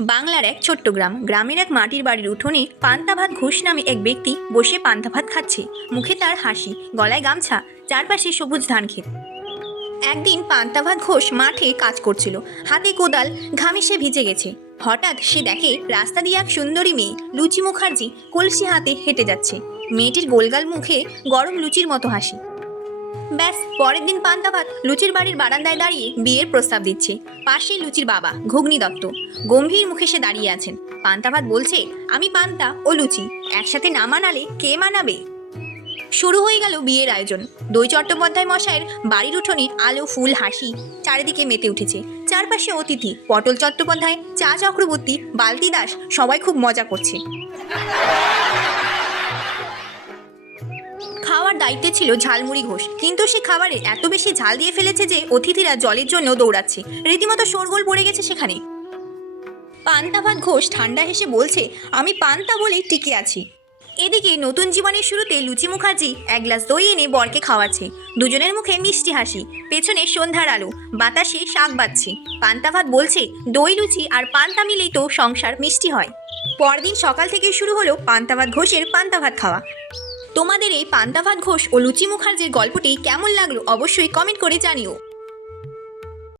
বাংলার এক ছোট্ট গ্রাম। গ্রামের এক মাটির বাড়ির উঠোনে পান্তাভাত ঘোষ নামে এক ব্যক্তি বসে পান্তাভাত খাচ্ছে। মুখে তার হাসি, গলায় গামছা, চারপাশে সবুজ ধান ক্ষেত। একদিন পান্তাভাত ঘোষ মাঠে কাজ করছিল। হাতে কোদাল, ঘামে সে ভিজে গেছে। হঠাৎ সে দেখে রাস্তা দিয়ে এক সুন্দরী মেয়ে লুচি মুখার্জি কলসি হাতে হেঁটে যাচ্ছে। মেয়েটির গোলগাল মুখে গরম লুচির মতো হাসি। ব্যাস, পরের দিন পান্তাভাত লুচির বাড়ির বারান্দায় দাঁড়িয়ে বিয়ের প্রস্তাব দিচ্ছে। পাশেই লুচির বাবা, ঘুগনি দত্ত। গম্ভীর মুখে সে দাঁড়িয়ে আছেন। পান্তাভাত বলছে, আমি পান্তা ও লুচি, একসাথে না মানালে কে মানাবে? শুরু হয়ে গেল বিয়ের আয়োজন। দই চট্টোপাধ্যায় মশাইয়ের বাড়ির উঠোনে আলো, ফুল, হাসি চারিদিকে মেতে উঠেছে। চারপাশে অতিথি, পটল চট্টোপাধ্যায়, চা চক্রবর্তী, বালতি দাস সবাই খুব মজা করছে। খাওয়ার দায়িত্বে ছিল ঝালমুড়ি ঘোষ। কিন্তু সে খাবারে এত বেশি ঝাল দিয়ে ফেলেছে যে অতিথিরা জলের জন্য দৌড়াচ্ছে। রীতিমতো শোরগোল পড়ে গেছে সেখানে। পান্তা ভাত ঘোষ ঠান্ডা হেসে বলছে, আমি পান্তা বলেই টিকে আছি। এদিকে নতুন জীবনের শুরুতে লুচি মুখার্জি এক গ্লাস দই এনে বরকে খাওয়াচ্ছে। দুজনের মুখে মিষ্টি হাসি, পেছনে সন্ধ্যার আলো, বাতাসে শাক বাজছে। পান্তা ভাত বলছে, দই, লুচি আর পান্তা মিলেই তো সংসার মিষ্টি হয়। পরদিন সকাল থেকে শুরু হলো পান্তা ভাত ঘোষের পান্তা ভাত খাওয়া। তোমাদের এই পান্তাভাত ঘোষ ও লুচি মুখার্জির গল্পটি কেমন লাগল অবশ্যই কমেন্ট করে জানিও।